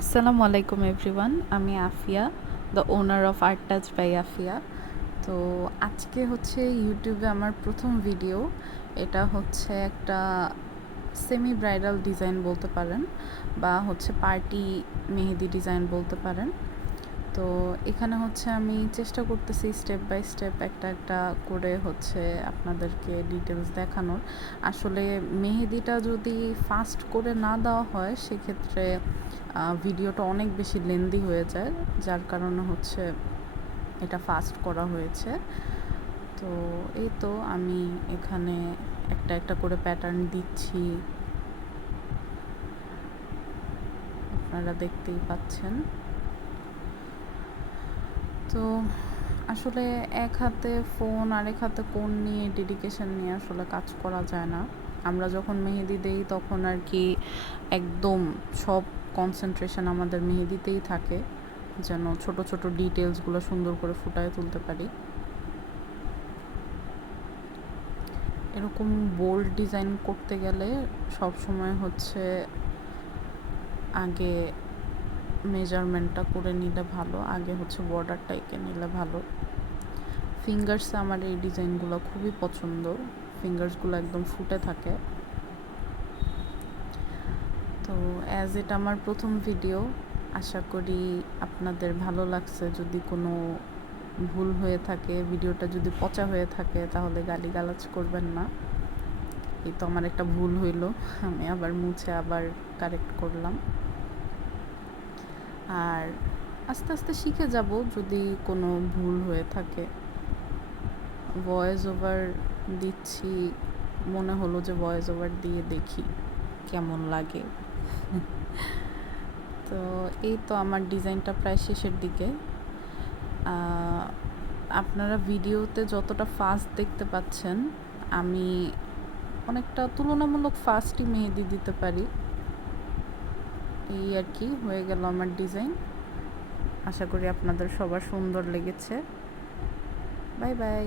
আসসালামু আলাইকুম এভরিওয়ান, আমি Afiya, the owner of Art Touch by Afiya. তো আজকে হচ্ছে ইউটিউবে আমার প্রথম ভিডিও। এটা হচ্ছে একটা সেমি ব্রাইডাল ডিজাইন বলতে পারেন, বা হচ্ছে পার্টি মেহেদি ডিজাইন বলতে পারেন। তো এখানে হচ্ছে আমি চেষ্টা করতেছি স্টেপ বাই স্টেপ একটা একটা করে হচ্ছে আপনাদেরকে ডিটেলস দেখানোর। আসলে মেহেদিটা যদি ফাস্ট করে না দেওয়া হয় সেক্ষেত্রে ভিডিওটা অনেক বেশি লেন্দি হয়ে যায়, যার কারণে হচ্ছে এটা ফাস্ট করা হয়েছে। তো এই তো আমি এখানে একটা একটা করে প্যাটার্ন দিচ্ছি, আপনারা দেখতেই পাচ্ছেন। তো আসলে এক হাতে ফোন আরেক হাতে কোন নিয়ে ডেডিকেশন নিয়ে আসলে কাজ করা যায় না। আমরা যখন মেহেদি দেই তখন আর কি একদম সব কনসেন্ট্রেশন আমাদের মেহেদিতেই থাকে, যেন ছোট ছোট ডিটেলসগুলো সুন্দর করে ফুটায় তুলতে পারি। এরকম বোল্ড ডিজাইন করতে গেলে সব সময় হচ্ছে আগে মেজারমেন্টটা করে নিলে ভালো, আগে হচ্ছে বর্ডারটা এঁকে নিলে ভালো। ফিঙ্গার্সে আমার এই ডিজাইনগুলো খুবই পছন্দ, ফিঙ্গার্সগুলো একদম ফুটে থাকে। তো অ্যাজ এটা আমার প্রথম ভিডিও, আশা করি আপনাদের ভালো লাগছে। যদি কোনো ভুল হয়ে থাকে, ভিডিওটা যদি পচা হয়ে থাকে, তাহলে গালিগালাজ করবেন না। এই তো আমার একটা ভুল হইল, আমি আবার মুছে আবার কারেক্ট করলাম। আর আস্তে আস্তে শিখে যাব যদি কোনো ভুল হয়ে থাকে। ভয়েস ওভার দিচ্ছি, মনে হলো যে ভয়েস ওভার দিয়ে দেখি কেমন লাগে। তো এই তো আমার ডিজাইনটা প্রায় শেষের দিকে। আপনারা ভিডিওতে যতটা ফাস্ট দেখতে পাচ্ছেন, আমি অনেকটা তুলনামূলক ফাস্টই মেহেদি দিতে পারি। এই আর কি হয়ে গেল আমার ডিজাইন। আশা করি আপনাদের সবার সুন্দর লেগেছে। Bye bye.